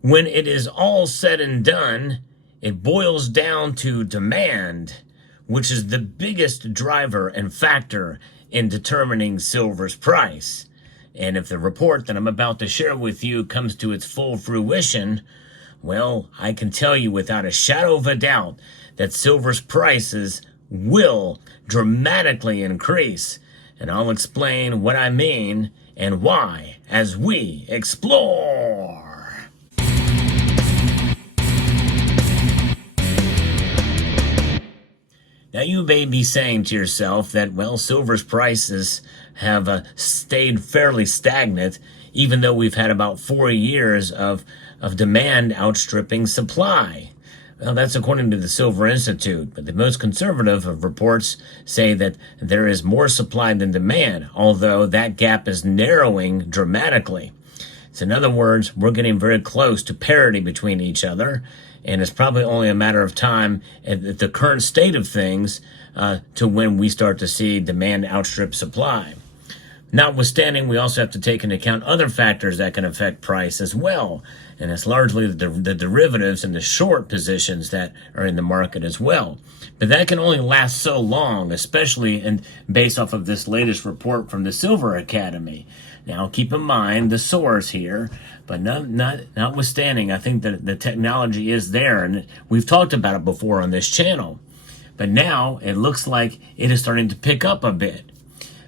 When it is all said and done, it boils down to demand, which is the biggest driver and factor in determining silver's price. And if the report that I'm about to share with you comes to its full fruition, well, I can tell you without a shadow of a doubt that silver's prices will dramatically increase. And I'll explain what I mean and why as we explore. Now, you may be saying to yourself that, well, silver's prices have stayed fairly stagnant, even though we've had about 4 years of demand outstripping supply. Well, that's according to the Silver Institute, but the most conservative of reports say that there is more supply than demand, although that gap is narrowing dramatically. So in other words, we're getting very close to parity between each other, and it's probably only a matter of time at the current state of things to when we start to see demand outstrip supply. Notwithstanding, we also have to take into account other factors that can affect price as well, and it's largely the derivatives and the short positions that are in the market as well. But that can only last so long, especially based off of this latest report from the Silver Academy. Now, keep in mind the source here, but notwithstanding, I think that the technology is there, and we've talked about it before on this channel. But now it looks like it is starting to pick up a bit.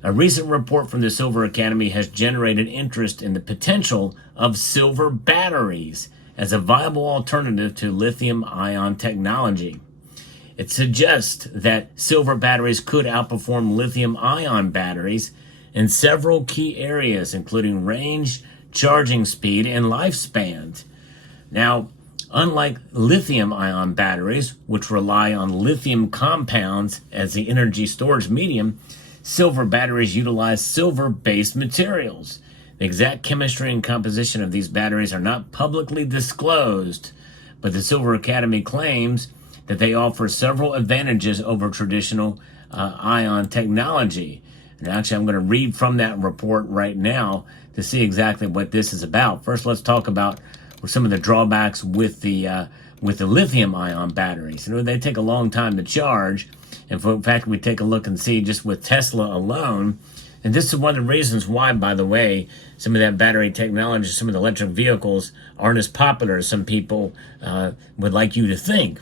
A recent report from the Silver Academy has generated interest in the potential of silver batteries as a viable alternative to lithium-ion technology. It suggests that silver batteries could outperform lithium-ion batteries in several key areas, including range, charging speed, and lifespan. Now, unlike lithium-ion batteries, which rely on lithium compounds as the energy storage medium, silver batteries utilize silver-based materials. The exact chemistry and composition of these batteries are not publicly disclosed, but the Silver Academy claims that they offer several advantages over traditional ion technology. And actually, I'm going to read from that report right now to see exactly what this is about. First, let's talk about some of the drawbacks with the lithium-ion batteries. You know, they take a long time to charge. And in fact, we take a look and see just with Tesla alone, and this is one of the reasons why, by the way, some of that battery technology, some of the electric vehicles aren't as popular as some people would like you to think.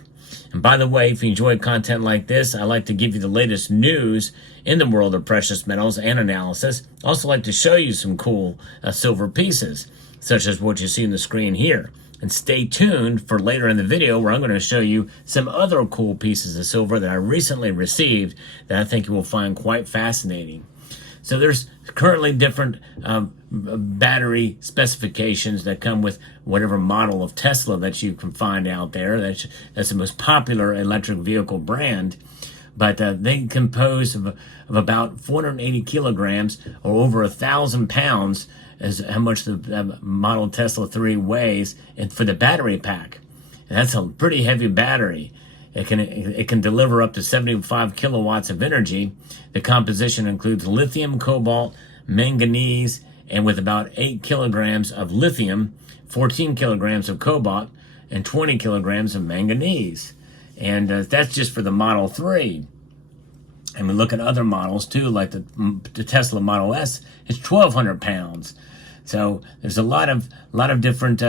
And by the way, if you enjoy content like this, I like to give you the latest news in the world of precious metals and analysis. I also like to show you some cool silver pieces, such as what you see on the screen here. And stay tuned for later in the video where I'm going to show you some other cool pieces of silver that I recently received that I think you will find quite fascinating. So there's currently different battery specifications that come with whatever model of Tesla that you can find out there. That's the most popular electric vehicle brand. But they compose of about 480 kilograms or over 1,000 pounds as how much the Model Tesla 3 weighs, and for the battery pack. And that's a pretty heavy battery. It can deliver up to 75 kilowatts of energy. The composition includes lithium, cobalt, manganese, and with about 8 kilograms of lithium, 14 kilograms of cobalt, and 20 kilograms of manganese. And that's just for the Model 3. And we look at other models too, like the Tesla Model S, it's 1,200 pounds. So there's a lot of different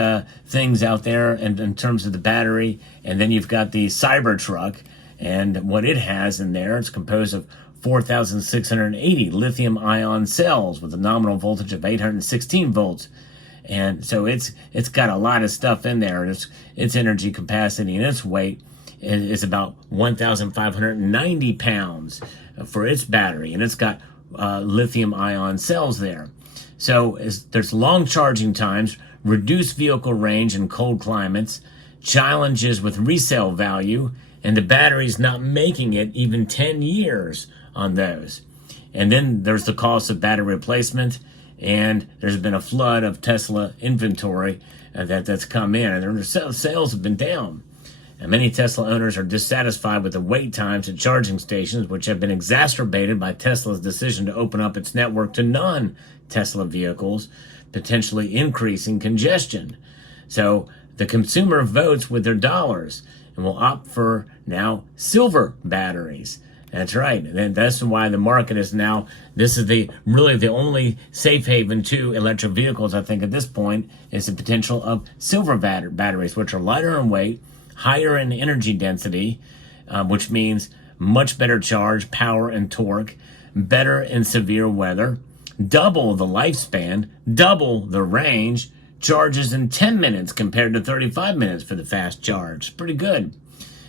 things out there in terms of the battery. And then you've got the Cybertruck, and what it has in there, it's composed of 4,680 lithium-ion cells with a nominal voltage of 816 volts. And so it's got a lot of stuff in there. Its energy capacity and its weight is about 1,590 pounds for its battery, and it's got lithium-ion cells there. So there's long charging times, reduced vehicle range in cold climates, challenges with resale value, and the battery's not making it even 10 years on those. And then there's the cost of battery replacement, and there's been a flood of Tesla inventory that's come in, and their sales have been down. And many Tesla owners are dissatisfied with the wait times at charging stations, which have been exacerbated by Tesla's decision to open up its network to non-Tesla vehicles, potentially increasing congestion. So The consumer votes with their dollars and will opt for now silver batteries. That's right. And that's why the market is now, this is really the only safe haven to electric vehicles, I think, at this point, is the potential of silver batteries, which are lighter in weight, higher in energy density, which means much better charge, power, and torque, better in severe weather, double the lifespan, double the range, charges in 10 minutes compared to 35 minutes for the fast charge. Pretty good.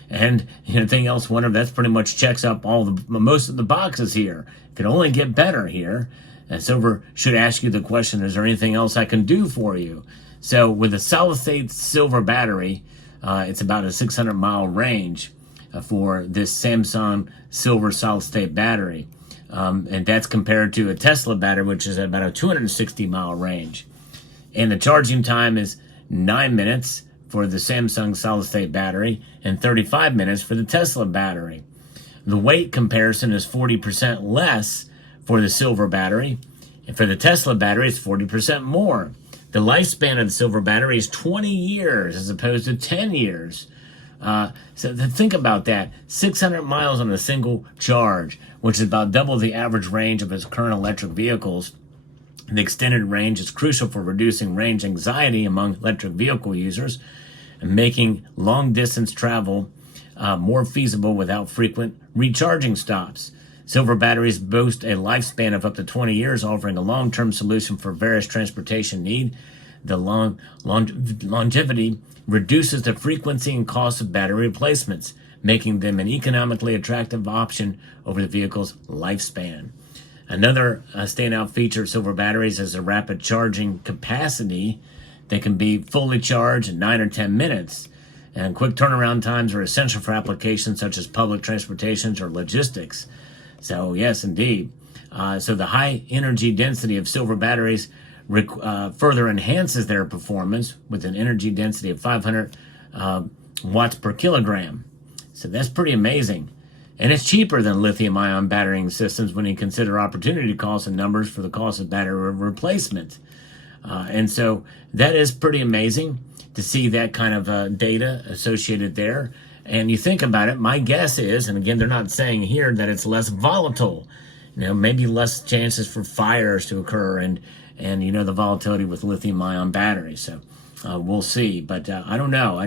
And anything else, that's pretty much checks up most of the boxes here. It could only get better here. And Silver should ask you the question, is there anything else I can do for you? So with a solid state silver battery, it's about a 600-mile range for this Samsung silver solid state battery. And that's compared to a Tesla battery, which is at about a 260-mile range. And the charging time is 9 minutes for the Samsung solid-state battery and 35 minutes for the Tesla battery. The weight comparison is 40% less for the silver battery, and for the Tesla battery, it's 40% more. The lifespan of the silver battery is 20 years as opposed to 10 years. So think about that. 600 miles on a single charge, which is about double the average range of its current electric vehicles. The extended range is crucial for reducing range anxiety among electric vehicle users and making long-distance travel more feasible without frequent recharging stops. Silver batteries boast a lifespan of up to 20 years, offering a long-term solution for various transportation needs. The longevity reduces the frequency and cost of battery replacements, making them an economically attractive option over the vehicle's lifespan. Another standout feature of silver batteries is the rapid charging capacity. They can be fully charged in 9 or 10 minutes. And quick turnaround times are essential for applications such as public transportation or logistics. So yes, indeed. So the high energy density of silver batteries further enhances their performance with an energy density of 500 watts per kilogram. So that's pretty amazing. And it's cheaper than lithium-ion battery systems when you consider opportunity costs and numbers for the cost of battery replacement. And so that is pretty amazing to see that kind of data associated there. And you think about it, my guess is, and again, they're not saying here that it's less volatile, maybe less chances for fires to occur and the volatility with lithium-ion batteries. So we'll see. But I don't know.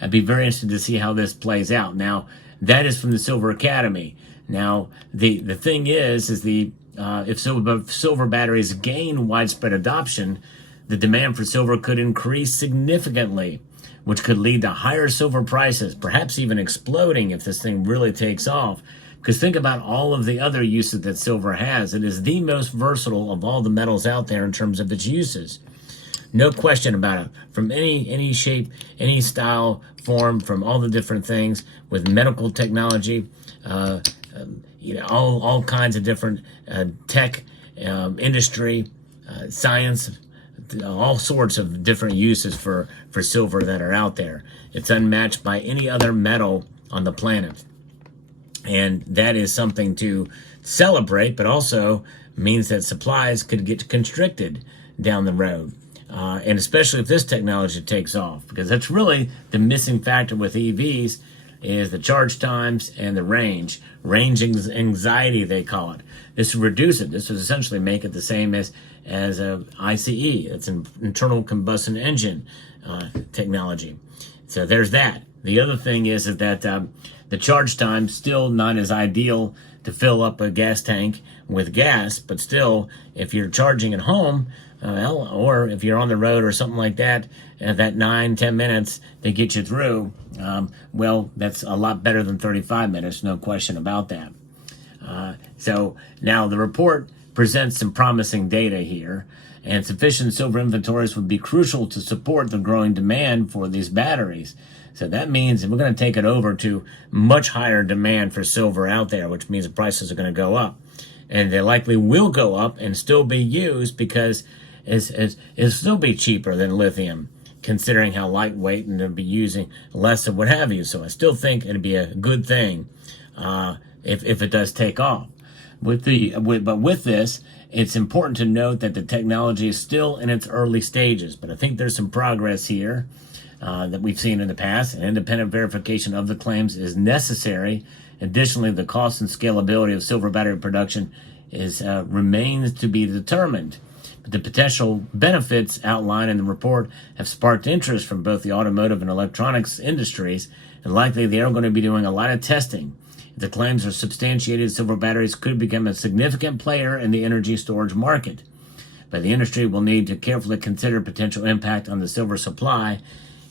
I'd be very interested to see how this plays out. Now, that is from the Silver Academy. Now, the thing is if silver batteries gain widespread adoption, the demand for silver could increase significantly, which could lead to higher silver prices, perhaps even exploding if this thing really takes off. Because think about all of the other uses that silver has. It is the most versatile of all the metals out there in terms of its uses. No question about it. From any shape, any style, form, from all the different things with medical technology, all kinds of different tech, industry, science, all sorts of different uses for silver that are out there. It's unmatched by any other metal on the planet. And that is something to celebrate, but also means that supplies could get constricted down the road. And especially if this technology takes off, because that's really the missing factor with EVs is the charge times and the range anxiety, they call it. This would reduce it. This would essentially make it the same as a ICE. It's an internal combustion engine technology. So there's that. The other thing is that the charge time still not as ideal to fill up a gas tank with gas, but still, if you're charging at home, or if you're on the road or something like that, that 9-10 minutes to get you through, that's a lot better than 35 minutes, no question about that. So now the report presents some promising data here, and sufficient silver inventories would be crucial to support the growing demand for these batteries. So that means that we're going to take it over to much higher demand for silver out there, which means the prices are going to go up. And they likely will go up and still be used because it'll still be cheaper than lithium, considering how lightweight and they'll be using less of what have you. So I still think it'd be a good thing if it does take off. But with this, it's important to note that the technology is still in its early stages. But I think there's some progress here. that we've seen in the past. An independent verification of the claims is necessary. Additionally, the cost and scalability of silver battery production remains to be determined. But the potential benefits outlined in the report have sparked interest from both the automotive and electronics industries, and likely they are going to be doing a lot of testing. If the claims are substantiated, silver batteries could become a significant player in the energy storage market. But the industry will need to carefully consider potential impact on the silver supply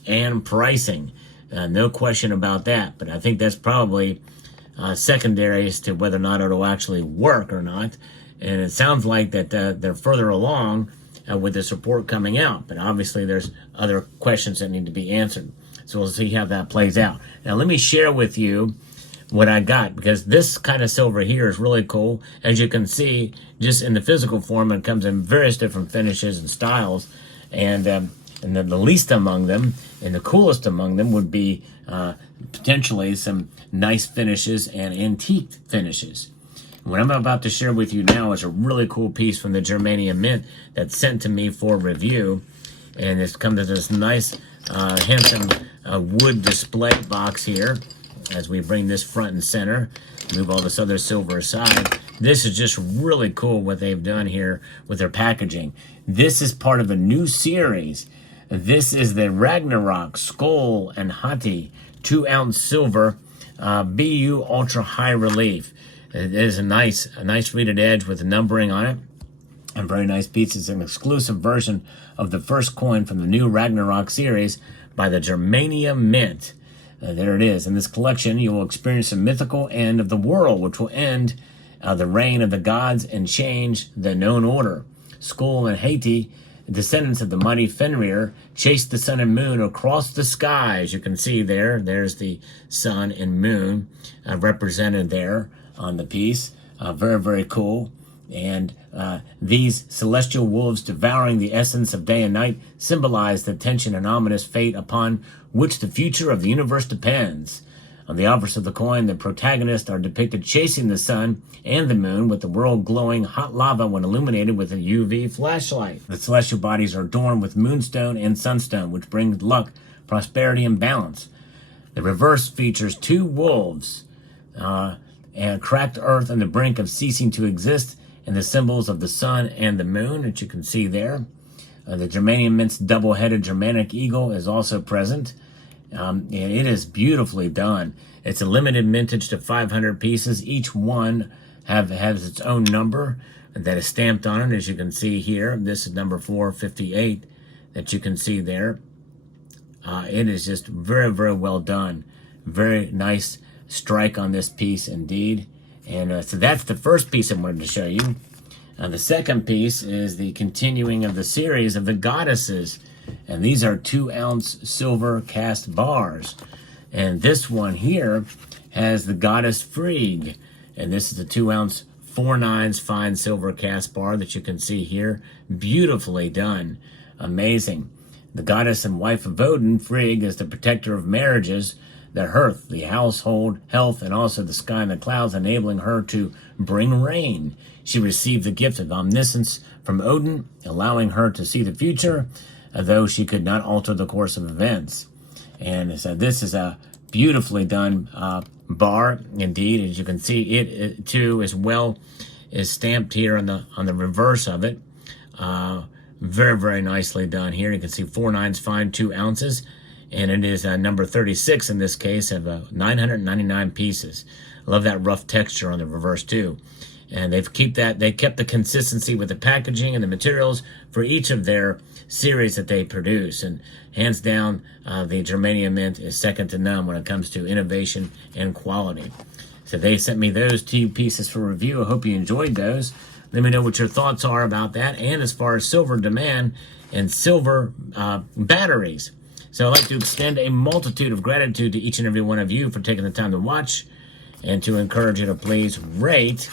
and pricing. No question about that. But I think that's probably secondary as to whether or not it'll actually work or not. And it sounds like that they're further along with this report coming out. But obviously there's other questions that need to be answered. So we'll see how that plays out. Now let me share with you what I got, because this kind of silver here is really cool. As you can see, just in the physical form, it comes in various different finishes and styles. And then the least among them and the coolest among them would be potentially some nice finishes and antique finishes. What I'm about to share with you now is a really cool piece from the Germanium Mint that's sent to me for review. And it's come to this nice, handsome wood display box here. As we bring this front and center, move all this other silver aside. This is just really cool what they've done here with their packaging. This is part of a new series. This is the Ragnarok Skull and Hati 2-ounce silver BU Ultra High Relief. It is a nice reeded edge with the numbering on it. A very nice piece. It's an exclusive version of the first coin from the new Ragnarok series by the Germanium Mint. There it is. In this collection, you will experience a mythical end of the world, which will end the reign of the gods and change the known order. Skull and Hati, descendants of the mighty Fenrir, chased the sun and moon across the sky. As you can see there, there's the sun and moon represented there on the piece. Very, very cool. And these celestial wolves devouring the essence of day and night symbolize the tension and ominous fate upon which the future of the universe depends. On the obverse of the coin, the protagonists are depicted chasing the sun and the moon, with the world glowing hot lava when illuminated with a UV flashlight. The celestial bodies are adorned with moonstone and sunstone, which brings luck, prosperity, and balance. The reverse features two wolves and cracked earth on the brink of ceasing to exist, and the symbols of the sun and the moon that you can see there. The Germanium Mint's double-headed Germanic eagle is also present. And it is beautifully done. It's a limited mintage to 500 pieces. Each one has its own number that is stamped on it, as you can see here. This is number 458 that you can see there. It is just very, very well done. Very nice strike on this piece indeed. And so that's the first piece I wanted to show you. The second piece is the continuing of the series of the goddesses. And these are 2-ounce silver cast bars. And this one here has the goddess Frigg. And this is a 2-ounce 4/9 fine silver cast bar that you can see here. Beautifully done. Amazing. The goddess and wife of Odin, Frigg, is the protector of marriages, the hearth, the household, health, and also the sky and the clouds, enabling her to bring rain. She received the gift of omniscience from Odin, allowing her to see the future, though she could not alter the course of events. And so this is a beautifully done bar indeed. As you can see, it too is stamped here on the reverse of it. Very, very nicely done here. You can see 4/9 fine, 2 ounces. And it is number 36 in this case of 999 pieces. I love that rough texture on the reverse too. And they kept the consistency with the packaging and the materials for each of their series that they produce. And hands down, the Germanium Mint is second to none when it comes to innovation and quality. So they sent me those 2 pieces for review. I hope you enjoyed those. Let me know what your thoughts are about that, and as far as silver demand and silver batteries. So I'd like to extend a multitude of gratitude to each and every one of you for taking the time to watch, and to encourage you to please rate,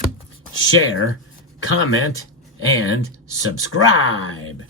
share, comment, and subscribe.